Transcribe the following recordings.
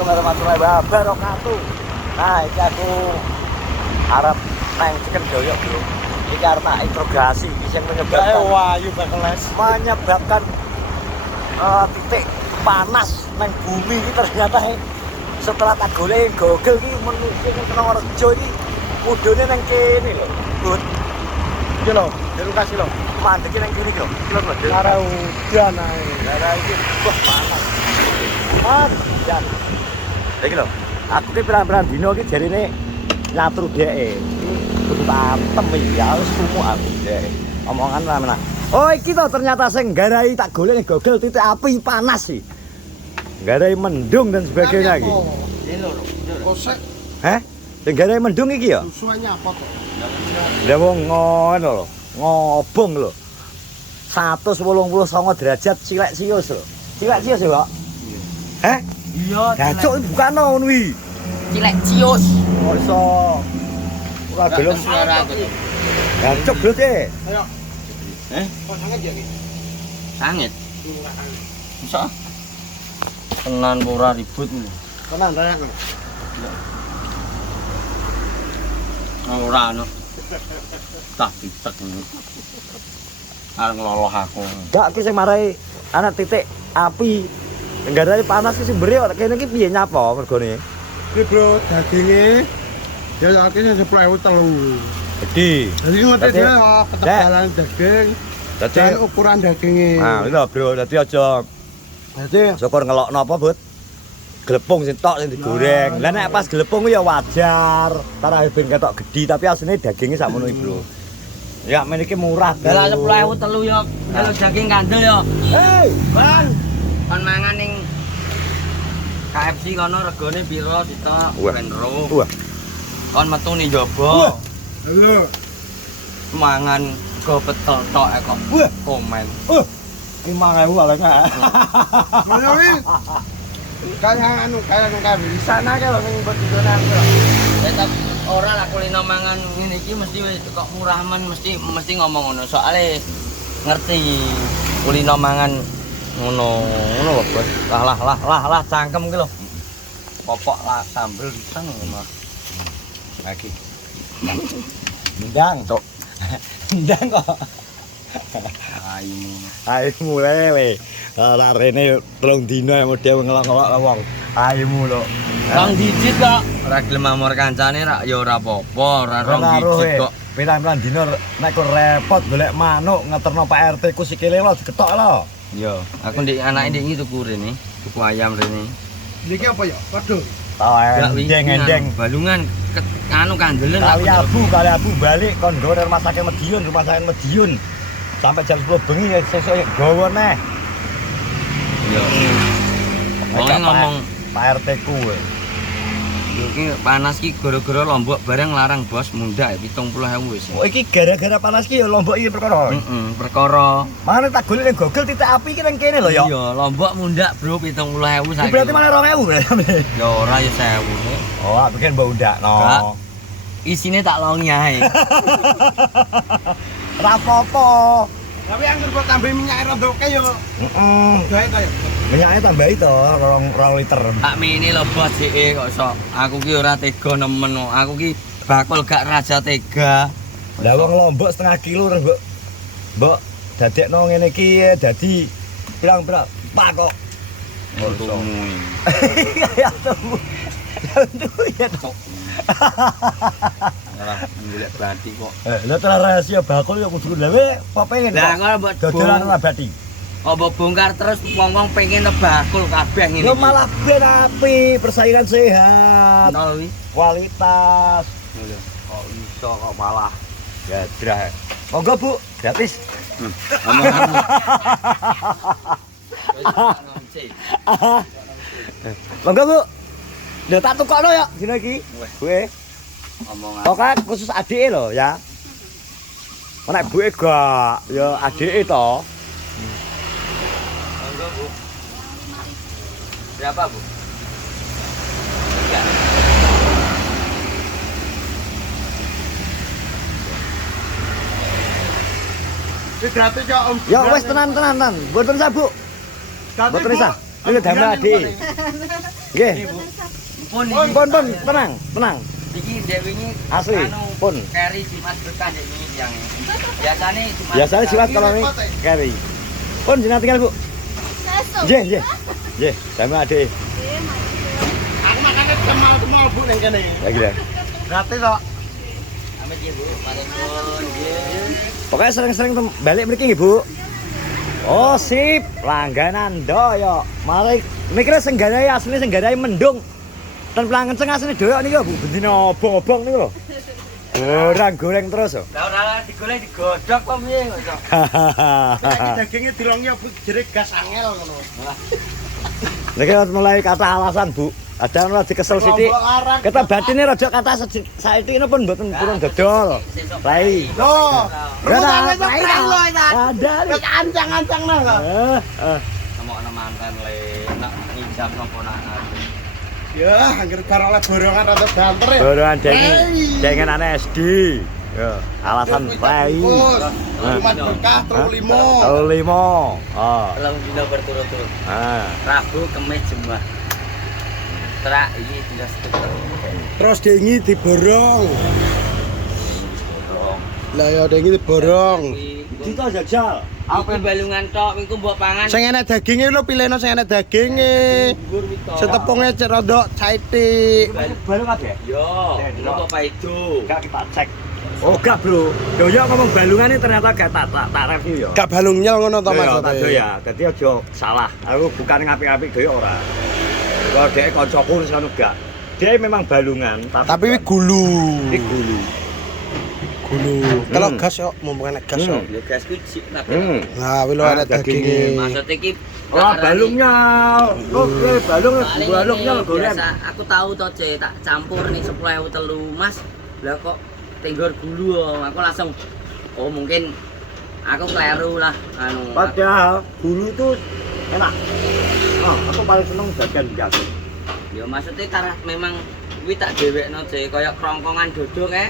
Assalamualaikum warahmatullahi wabarakatuh. Nah, iki aku arep nang Chicken Doyok, Bro. Iki arep tak interogasi iki sing menyebabkan titik panas nang bumi iki ternyata setelah tak golek Google iki menungso nang Purworejo iki mudune nang kene lho. But iki lho, di lokasi lho. Mandeke nang kene iki lho. Lara udan ae. Lara iki wah panas. Hujan. Iki lho, aku ki pirang-pirang dino iki jarine nyatru dheke. Kudu tantem ya wis sumuk aku dheke. Omongan ra menah. Oh iki to ternyata sing nggarai tak golek ning Google titik api panas sih. Nggarai mendung dan sebagainya iki. Kosek. Heh? Sing nggarai mendung iki ya? Susuannya apa to? Lah wong ngono lho, ngobong lho. 189 derajat cilek sius lho. Cilek sius ya, Pak? Heh? Iya, Gacuk bukan ngono kuwi. cilek cius. Kok iso ora gelem suara aku. gacuk berarti. Ayo. Kok sangat ya iki? Sangit. Bisa. Tenan ora ribut. Tenan rek. Ora ono. Tak pitek ngono. Arep ngeloloh aku. Gak ki sing marai ana titik api. Nggarai panas ki simbere kok kene iki piye nyapa mergone? Iki bro, daginge ya akeh 10.000 telu. Gede. Jadi ngerti Dadi- dhewe ketebalan daging dan Dadi ukuran dagingnya. nah lho bro, dadi aja Jadi syukur ngelokno apa, Bud? Glepung sing tok sing digoreng. Lah nek pas glepung ya wajar. Tara ben ketok gedhi tapi asline dagingnya sakmono iki, Bro. Ya men iki murah. Bro. Dalah 10.000 telu yo. Kalau daging kandel yo. Hei, Bang, kon mangan ning KFC kono regane piro ditok Wah. ben ro. wah, Kon metu ning jaba. halo. Mangan go betel tok kok. Wah. Komen. 5.000 alenya. Mana wis? Kayak di sana kalau ning Ya tapi ora lah kulino mangan ngene iki mesti wis kok murah men mesti ngomong ngono. Soale ngerti kulino mangan ngono lho, Bos. Lah cangkem iki lho. Popok lah sambel pisang ngono. Lagi. Ndang, Cok. Ndang kok. Ayo mulai we. Ora rene 3 dino model ngelok-ngelok wong. Ayomu lho. Kang dijit kok. Ora gelem amor kancane rak ya ora apa-apa, ora rong dijit kok. Pirang-pirang dino nek kok repot golek manuk ngeterno Pak RT ku sikile lho diketok lho. Yo, aku ndek anake ndek iki tuku rene, tuku ayam rene. Iki apa ya? Waduh. Tau endeng-endeng. Balungan anu kandelen Kali abu balik kon nggo rumah sakit Mediun. Sampai jam 10 bengi sesuk gowo neh. Yo. Wong ngomong Pak RT ku. iki panas ki gara-gara Lombok bareng larang bos mundak 70.000 wis. Oh iki gara-gara panas ki ya Lombok iki perkara. Perkara. Mana tak golek ning Google titik api iki nang kene lho ya. Iya, Lombok mundak bro 70.000 saiki. Berarti malah 2.000 berarti. Ya ora ya 1.000. Oh, aku bikin mbok undakno. Enggak. Isine tak longi ae. Ora apa-apa. Tapi anggur kok tambah minyak rada oke yo. Heeh. Gawe ta yo. Minyaknya tambahi to 2 liter. Tak mini lho bos sike kok iso. Aku ki ora tega nemen. Aku ki bakul gak raja tega. Lah wong Lombok setengah kilo terus mbok dadekno ngene iki dadi pirang-pirang pak kok. Untumu. Ya temu. Ya to. Ora golek bathi kok. Lah terus rahasia bakul ya kudu gawe apa pengen. Lah kok mbok dodolan abadi. Kok mbok bongkar terus wong-wong pengen nebakul kabeh ngene. Yo malah ben api, persaingan sehat, Nol wi. kualitas. Kok iso kok malah gadrah. Monggo Bu, gratis. Omonganmu. Monggo Bu. Lho tak tukokno ya dina iki. Kowe. Omongan. Pokoke khusus adike lho ya. Nek buke gak ya adike to. Monggo Bu. Berapa Bu? 3. Wis gratis yo Om. Ya wis tenan. Mboten sabuk. Mboten isa. Iki damel adike. Nggih. Pun Pun, tenang, tenang. iki dek wingi Asli, pun. Keri Jumat berkah dek wingi yang biasane Jumat. Biasanya siwat kalau ini kari. Pun jenengan tinggal, Bu. Nggih, nggih. Nggih, sama Ade. Aku makannya kemal-kemal Bu neng kene. Lagi dah. Gratis kok. Amit ya Bu, matur nuwun nggih. Pokoknya sering-sering balik mriki nggih, Bu. Oh, sip. Langganan doyo. Mari mikirnya sengganai asline sengganai mendung. Ten pelangen sing asline doyo niku, Bu. Bendina obong-obong niku lho. Goreng goreng terus lho. Lah ora digolek digodhog kok piye kok. Saiki dagingnya dilongi Bu jere gas angel ngono. Niki mulai kata alasan, Bu. Ada ora dikesel sithik. Kata batine rada kata saiki ini pun mboten purun dodol. Rai. Loh, Ada. ada. Wis ancang-ancang nang kok. Nemokno manten le nak ngijab nopo nak. Ya, anggere bar oleh borongan rada banter ya. Borongan dengen aneh SD. Ya, alasan rai. Jumat berkah terus limo. Terus limo. Oh. Telung dina berturut-turut. Ah. Rabu, Kamis, Jumat. Terak iki dina sedekah. Terus dengi diborong. Lah ya dengi diborong. Dito jajal. Apa balungan tok minggu mbok pangan. Sing enek daginge lho pilihno sing enek daginge. Setepunge cek rada saitik. Baru kabeh. Yo, napa Pak Ido? Gak kita cek. Oh gak bro, Doyo ngomong balungan ini ternyata gak tak review ya. Gak balung nyel ngono to Mas. Ya, dadi aja salah. Aku bukan ngapik-ngapik Doyo ora. Kalau dhek kancaku wis ngono gak. Dia memang balungan, Tapi wi gulu. iki gulu. Gulu. Kalau gas yo mumpung enek gas yo. Ya gas ku sik kabeh. Nah, wi lho enek daginge. Maksud iki Oh, balungnya. Oke, balungnya goreng. Biasa aku tahu to, Ce, tak campur ning 10.000 telu, Mas. Lah kok tenggor gulu aku langsung oh mungkin aku kleru lah anu. Padahal gulu itu enak. Oh, aku paling seneng bagian biasa. Ya maksudnya karena memang kuwi tak dhewekno Ce, kaya krongkongan dodo kae.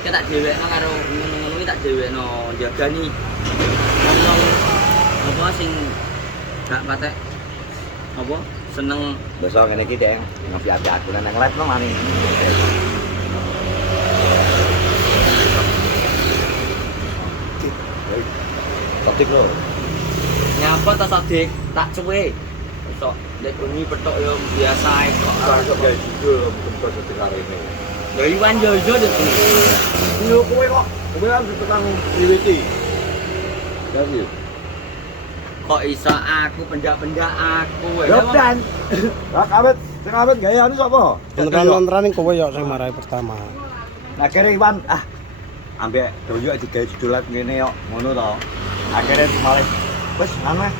Kita tak dhewekno karo ngono-ngono kuwi tak dhewekno jagani. Ngomong apa sing gak patek apa seneng Besok ngene iki, Deng. Ngopi-ngopi aku nang live no mani. Sodik lho. nyapa ta Sadik tak cuwe sok nek bengi petok yo biasa ae kok Kok gawe juga mungkin kok sodik karo ini. ya Iwan Jojo deh Lho kowe kok kan tukang wiwiti. Ya kok iso aku pendak-pendak aku Yo dan. Lah kawet, sing kawet gawe anu sapa? Lontaran-lontaran kowe yo sing marai pertama. Nah kere Iwan ambek Doyo digawe judulat ngene yo ngono to. Akhirnya malah wis anu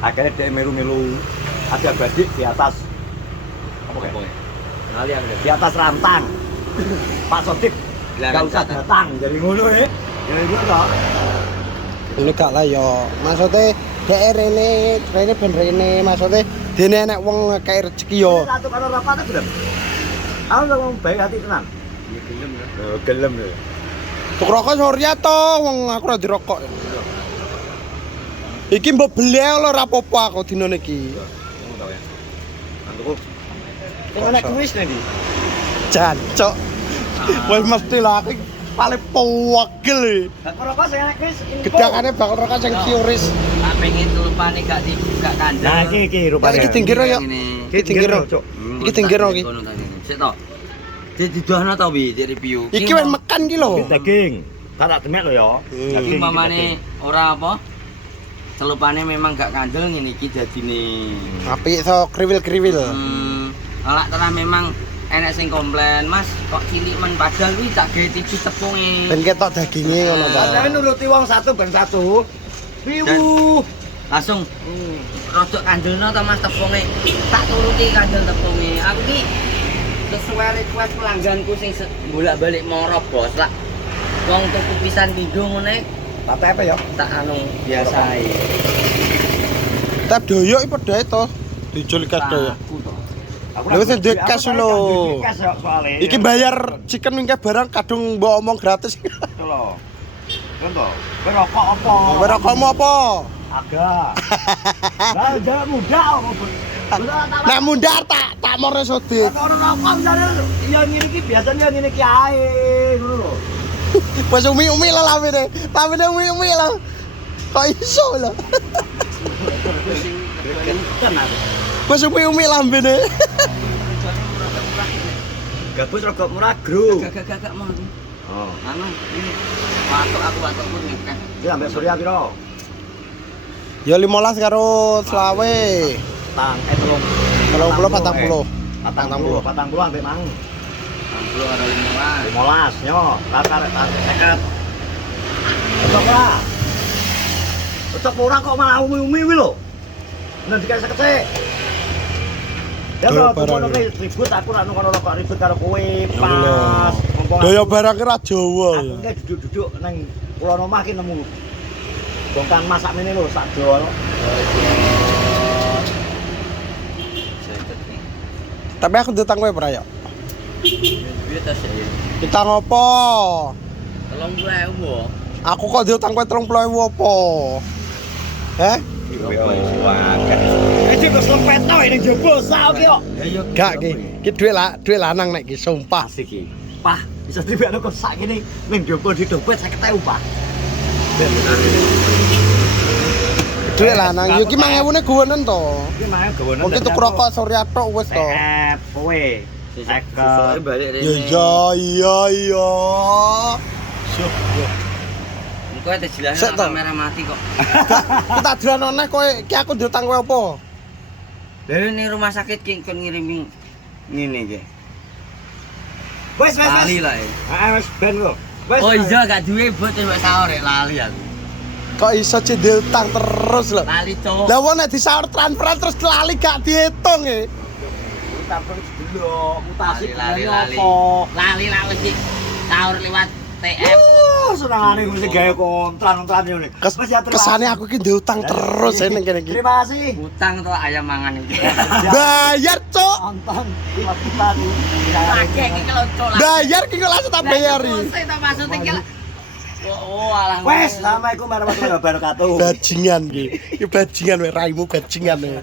akhirnya dia melu-melu ada badik di atas apa kayak kali aku di atas rantang. Pak Sodik enggak usah datang jadi ngono jadi ngono to. Ini gak lah yo. Maksudnya daerah rene ben rene maksudnya dene enek wong kayak rezeki yo. Satu karo rapat gelem. Aku ngomong baik hati tenan. ya gelem ya Gelem lho. Tuk rokok Surya to, wong aku ora dirokok. Iki mbok beli lho ora apa-apa aku dino niki. Ngono to ya. Antuku. Sing ana kuis nih. Jancok. Wis mesti lah aku paling pewagel. Lah rokok sing ana kuis. Gedakane bakal rokok sing kiuris. tak pengen telepane gak kandang Nah iki rupane. Iki tinggiro yo. Iki tinggiro. Cuk. Iki tinggiro iki. sik to didudohno to wi di review Iki wis mekan ki lho. Daging. Tak demek lho ya. iki mamane ora apa celupane memang gak kandel ngene iki dadine Apik iso kriwil-kriwil. Alak tenan memang enek sing komplain, Mas, kok cilik men padahal kuwi tak gawe tipis tepunge. Ben ketok daginge ngono to. Padahal nuruti wong satu ben satu. Riwu. Langsung rodok kandelno to Mas tepunge. Tak turuti kandel tepunge. Aku ki sesuai request pelangganku sing bolak-balik moro bos lah. Wong tuku pisan pindho ngene Tapi apa ya? tak anu biasa ae. Tap doyo iki padha to. Dijul kas doyo. Aku to. Lha wis duwe cash lho. Iki bayar chicken wingke barang kadung mbok omong gratis. Itu lho. Contoh, kowe rokok apa? Kowe rokokmu apa? Agak. Lah jangan muda apa. Nek mundar tak more sodit. Ono rokok misale ya ngene iki biasane ngene iki ae ngono lho. Wes umi-umi lah lambene. Lambene umi-umi lah. Kok iso lho. Wes umi-umi lambene. Gabus rokok murah, Gru. Gak mau. Oh. Anu ini watuk pun ngekeh. Iki ambek Surya piro? Ya 15 karo selawe. Tang 30 40. 40 ambek mang. 60 karo 15. 15 yo, rata 50. Cocok ora? Cocok ora kok malah umi-umi kuwi lho. Nanti dikasih sekecek. Ya bro, kono ribut aku ra kono kok ribut karo kowe pas. Daya barang ra Jawa. Aku iki duduk-duduk nang kulon omah ki nemu. Dongkang masak mene lho sak jol. Tapi aku ditang kowe ora ya? Duit tas ya. Kita ngopo? 30.000. Aku kok diutang kowe 30.000 apa? Heh? Iki kok slempet to ning jaba sak ki kok. Gak ki. Ki duit lanang nek ki sumpah. Asik iki. Pah, bisa dibekno kok sak kene ning jaba di dompet 50.000, Pak. Duit lanang yo ki 5.000 ne guwonen to. Iki mae gawonen. Mungkin tuku rokok Surya tok wis to. Kowe. Susuke balik rene. Iya. Kowe tak jelasno Sik, toh. kamera mati kok. Kita dolan neh kowe ki aku diutang kowe apa? Dari ning rumah sakit ki kon ngirimi ngene iki. Wes. Lali lah. Wes ben lho. Wes. Oh iya gak duwe bot wis sahur lali aku. Kok iso cek diutang terus lho. Lali cok. Lah wong nek disaur transferan terus lali gak dihitung e. Tampil dulu mutasi Lali. opo. Lali lah wis sahur lewat TF. Senengane mesti gawe kontran ngene. Kesane aku ki diutang terus ning kene iki. Terima kasih. Utang tuh ayam mangan iki. Bayar, Cuk. Nonton kita nih. Pakai iki kalau cok. Bayar ki kok langsung tak bayari. Saya tak maksud iki. Oh, alah. Wes, assalamualaikum warahmatullahi wabarakatuh. Bajingan ki. Ki bajingan wae raimu bajingan.